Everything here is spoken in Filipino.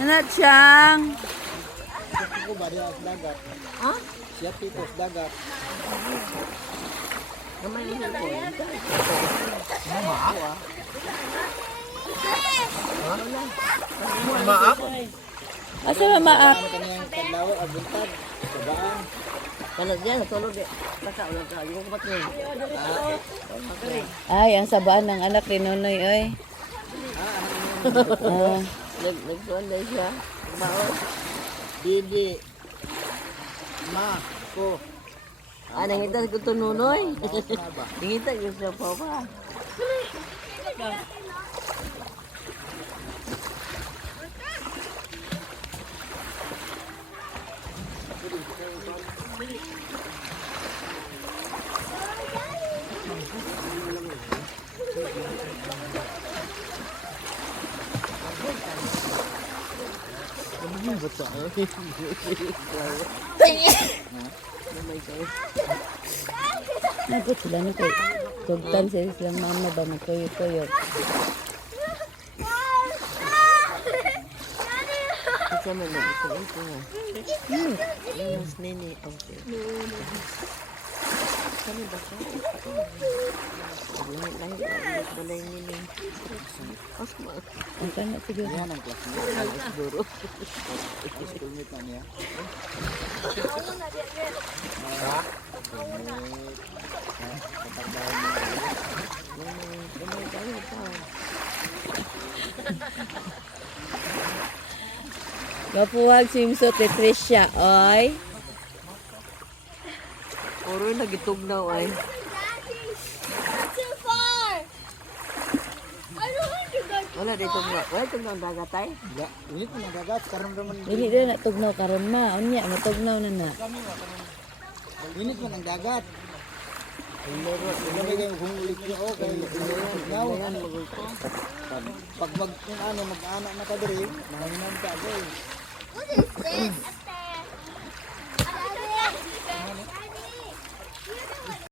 Anak siyang. Ko ba diya sa dagat? Ha? Siya pito sa dagat. Naman yung ko. Maap? Asa ba maap? Ang kaniyang kadlaw abuntad. Sabaan. Kalau dia tolong dia. Taka ulang ka. Yung kapat niya. Ay, ang sabaan ng anak ni Nonoy, oy. Ah, Nagsuan na siya. Baon. Bibi. Ma ko. Nangita ko to nunoy. Nangita ko siya pa pa. napot sila ni kay. Tugtan sila silang mama ba magkuyot-kuyot. Isa man na ito. Ito nga. Mas nini. Okay. Kami ba ka? Lahat. Balay nini. Asma. Ang kana siguro. Yan ang class niya. Siguro. Schoolmate na niya. Gapuhag swimsuit ni Tricia, oy. Puro nagitugnaw ay. Too far. I don't want to go. Wala dito nga. Wala tugnaw ang dagat ay. Ya, ulit mo ng dagat karon raman. Dili din na tugnaw karon ma. Unya matugnaw na na. Init mo ng dagat. Ilagay kayo kung ulit niyo o kay now. Pag mag-ana na ka diri, nahinan ka doy. What is this?